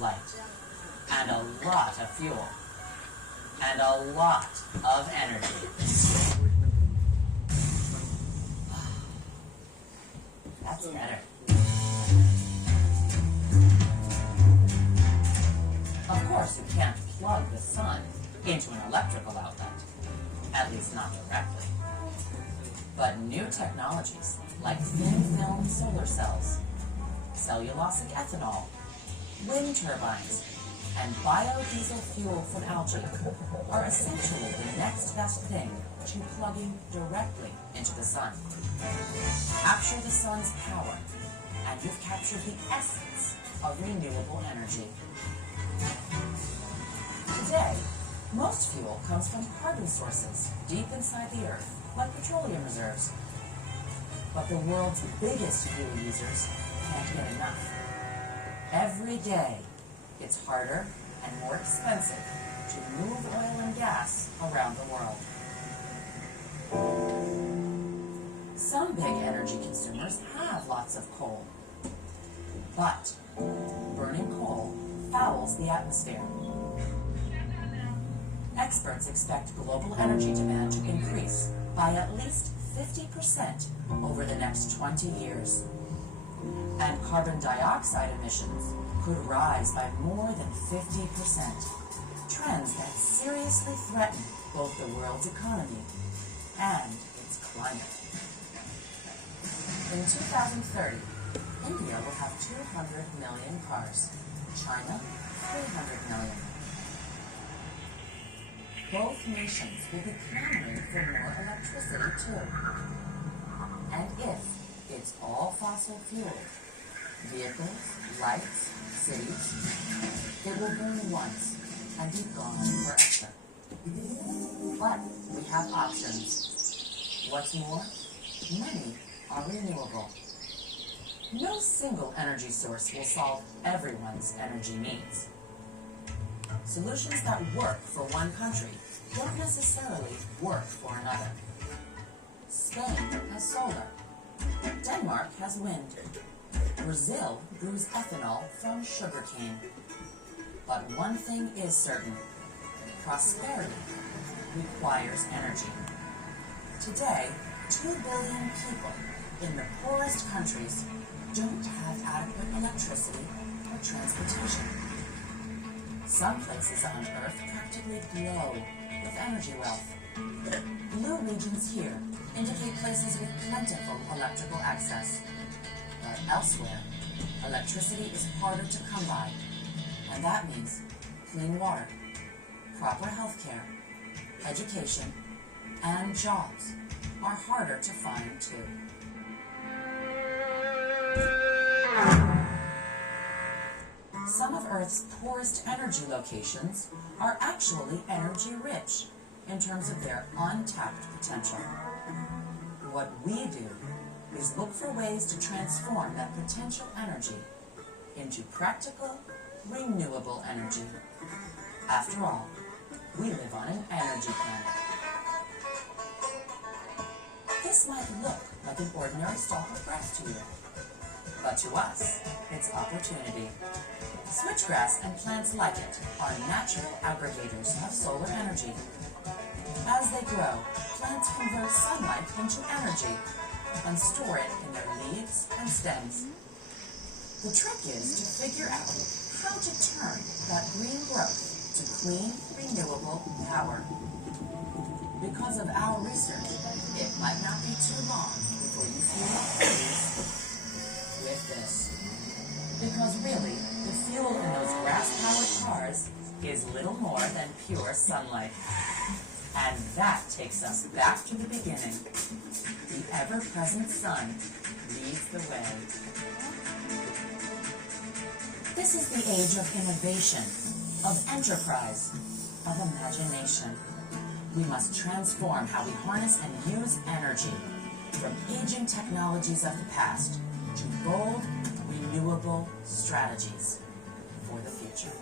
light, and a lot of fuel, and a lot of energy. That's better. Of course, you can't plug the sun into an electrical outlet, at least not directly. But new technologies like thin-film solar cells, cellulosic ethanol, wind turbines, and biodiesel fuel from algae are essentially the next best thing to plugging directly into the sun. Capture the sun's power, and you've captured the essence of renewable energy. Today, most fuel comes from carbon sources deep inside the earth, like petroleum reserves. But the world's biggest fuel users can't get enough. Every day, it's harder and more expensive to move oil and gas around the world. Some big energy consumers have lots of coal, but burning coal fouls the atmosphere. Experts expect global energy demand to increase by at least 50% over the next 20 years. And carbon dioxide emissions could rise by more than 50%, trends that seriously threaten both the world's economy and its climate. In 2030, India will have 200 million cars, China 300 million. Both nations will be clamoring for more electricity too. And if it's all fossil fuel, vehicles, lights, cities, it will burn once and be gone forever. But we have options. What's more, many are renewable. No single energy source will solve everyone's energy needs. Solutions that work for one country don't necessarily work for another. Spain has solar. Denmark has wind. Brazil brews ethanol from sugarcane. But one thing is certain: prosperity requires energy. Today, 2 billion people in the poorest countries don't have adequate electricity or transportation. Some places on Earth practically glow with energy wealth. Blue regions here indicate places with plentiful electrical access. But elsewhere, electricity is harder to come by, and that means clean water, proper health care, education, and jobs are harder to find too. Some of Earth's poorest energy locations are actually energy-rich in terms of their untapped potential. What we do is look for ways to transform that potential energy into practical, renewable energy. After all, we live on an energy planet. This might look like an ordinary stalk of grass to you, but to us, it's opportunity. Switchgrass and plants like it are natural aggregators of solar energy. As they grow, plants convert sunlight into energy and store it in their leaves and stems. The trick is to figure out how to turn that green growth to clean, renewable power. Because of our research, it might not be too long before you fuel trees with this. Because really, the fuel in those grass-powered cars is little more than pure sunlight. And that takes us back to the beginning. The ever-present sun leads the way. This is the age of innovation, of enterprise, of imagination. We must transform how we harness and use energy, from aging technologies of the past to bold, renewable strategies for the future.